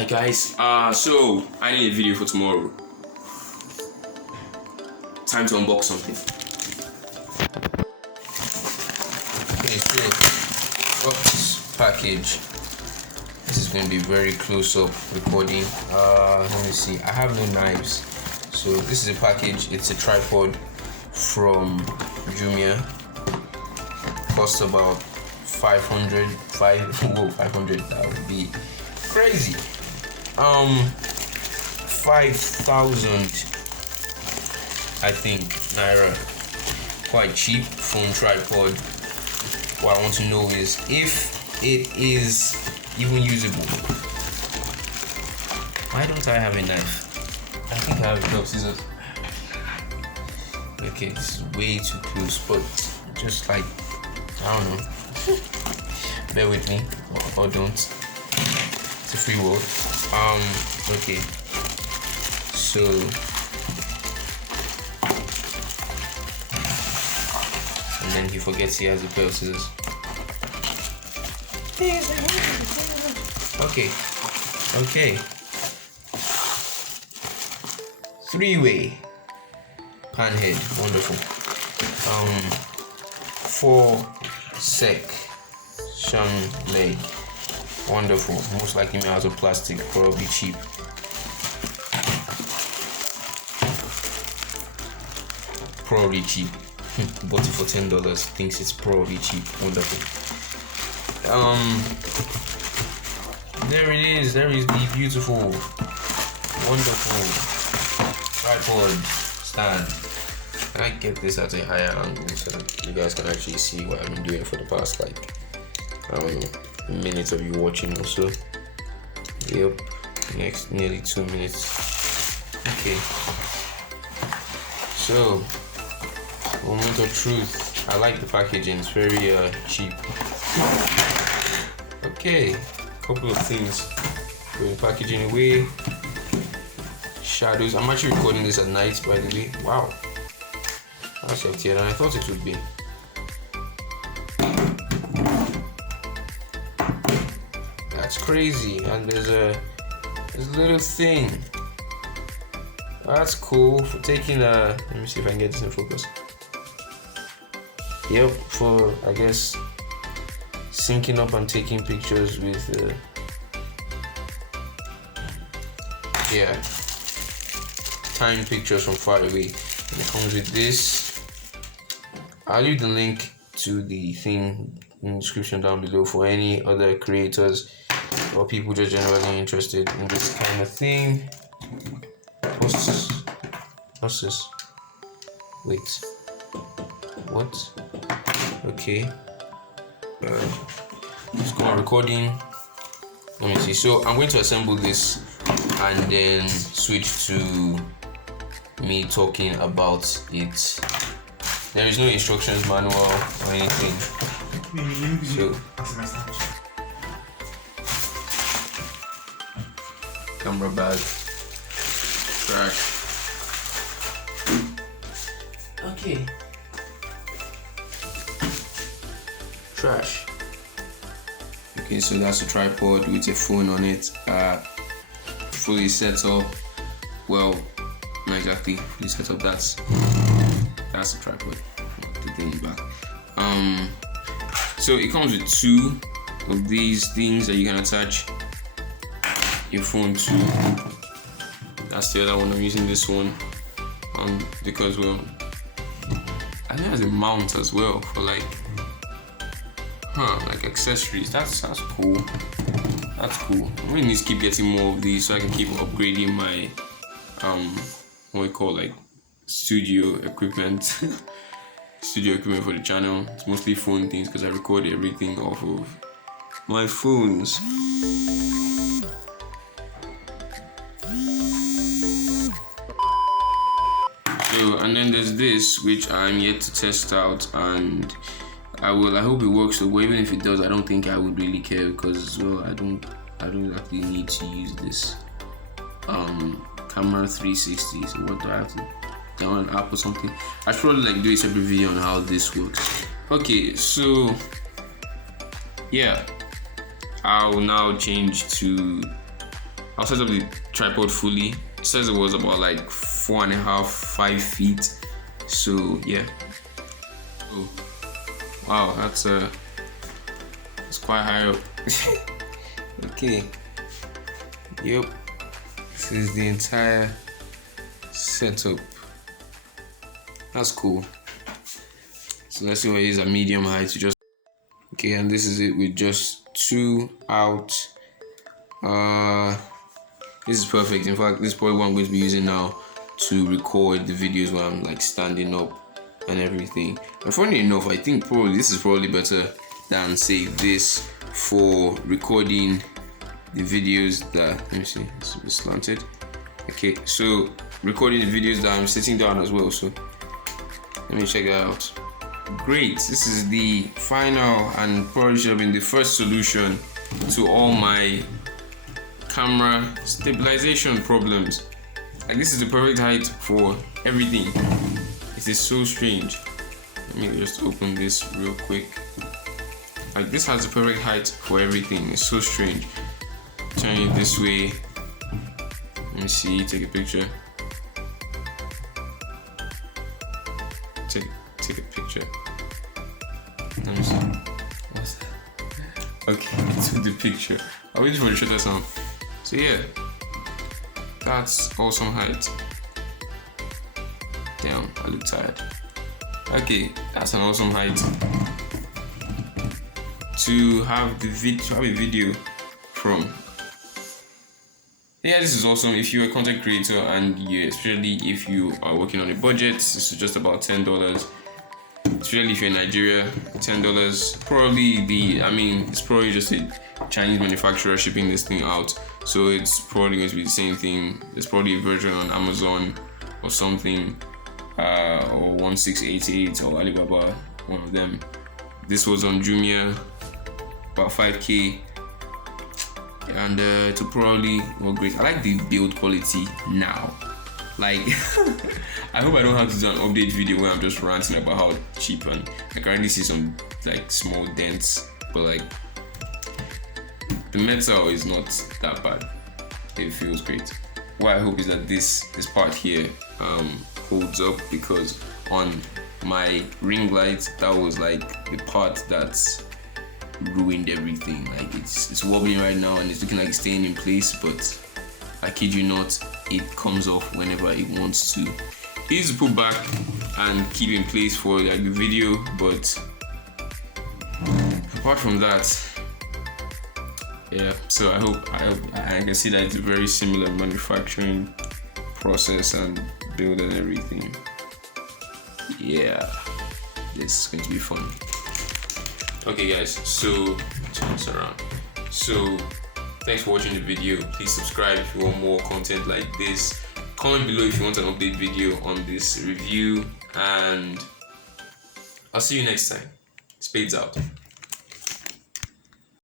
Hi guys, so I need a video for tomorrow. Time to unbox something. Okay, so box package. This is going to be very close up recording. Let me see. I have no knives, so this is a package. It's a tripod from Jumia. Costs about 500. That would be crazy. 5,000, I think, naira. Quite cheap phone tripod. What I want to know is if it is even usable. Why don't I have a knife? I think I have a pair of scissors. Okay, this is way too close, but just like, I don't know. Bear with me, or don't. It's a free world. Okay. So and then he forgets he has a pair of scissors. Okay. 3-way pan head, wonderful. 4-section leg, wonderful. Most likely made out of plastic, probably cheap. Bought it for $10, thinks it's probably cheap. Wonderful. There it is. There is the beautiful, wonderful tripod stand. Can I get this at a higher angle so that you guys can actually see what I've been doing for the past, like, I don't know, minutes of you watching or so? Yep, next nearly 2 minutes. Okay, so moment of truth. I like the packaging, it's very cheap. Okay, couple of things. Put the packaging away. Shadows. I'm actually recording this at night, by the way. Wow, that's healthier than I thought it would be. That's crazy. And there's a little thing. That's cool for taking a. Let me see if I can get this in focus. Yep, for I guess syncing up and taking pictures with time pictures from far away. And it comes with this. I'll leave the link to the thing in the description down below for any other creators or people just generally interested in this kind of thing. What's this? Wait, what? Okay, let's go on recording. Let me see. So I'm going to assemble this and then switch to me talking about it. There is no instructions manual or anything. So camera bag, trash. Okay. Trash. Okay, so that's a tripod with a phone on it, fully set up. Well, not exactly fully set up. That's a tripod. The thing back. So it comes with 2 of these things that you can attach your phone to. That's the other one. I'm using this one because, well, I think it has a mount as well for like accessories. That's cool. That's cool. I really need to keep getting more of these so I can keep upgrading my what we call like studio equipment. Studio equipment for the channel. It's mostly phone things because I record everything off of my phones. So, and then there's this which I'm yet to test out, and I hope it works. So even if it does, I don't think I would really care because, well, I don't actually need to use this camera 360. So what do I have to download an app or something? I should probably like do a separate video on how this works. Okay, so yeah, I'll now change to I'll set up the tripod fully. It says it was about like 4.5, 5 feet. So yeah. Oh wow, that's quite high up. Okay. Yep. This is the entire setup. That's cool. So let's see what is a medium height. Just okay, and this is it with just 2 out. This is perfect. In fact, this is probably what I'm going to be using now to record the videos where I'm like standing up and everything. And funny enough, I think probably this is probably better than say this for recording the videos that, let me see, it's a bit slanted. Okay, so recording the videos that I'm sitting down as well. So let me check that out. Great, this is the final and probably should have been the first solution to all my camera stabilization problems. Like, this is the perfect height for everything. It is so strange. Let me just open this real quick. Like, this has the perfect height for everything. It's so strange. Turn it this way. Let me see, take a picture. Take a picture. Let me see. What's that? Okay, took the picture. I'll wait for the shutter sound. So yeah, that's awesome height. Damn, I look tired. Okay, that's an awesome height. To have a video from. Yeah, this is awesome. If you're a content creator and especially if you are working on a budget, this is just about $10. Especially if you're in Nigeria, $10. Probably it's probably just a Chinese manufacturer shipping this thing out, so it's probably going to be the same thing. There's probably a version on Amazon or something, or 1688 or Alibaba, one of them. This was on Jumia, about 5K, and to probably great. I like the build quality now. Like, I hope I don't have to do an update video where I'm just ranting about how cheap, and I can already see some like small dents, but like the metal is not that bad. It feels great. What I hope is that this part here holds up, because on my ring light, that was like the part that's ruined everything. Like, it's wobbling right now and it's looking like it's staying in place, but I kid you not, it comes off whenever it wants to. Easy to put back and keep in place for like the video, but apart from that, yeah. So I hope I can see that it's a very similar manufacturing process and build and everything. Yeah, this is going to be fun. Okay guys, so turn this around. So thanks for watching the video. Please subscribe if you want more content like this. Comment below if you want an update video on this review, and I'll see you next time. Spades out.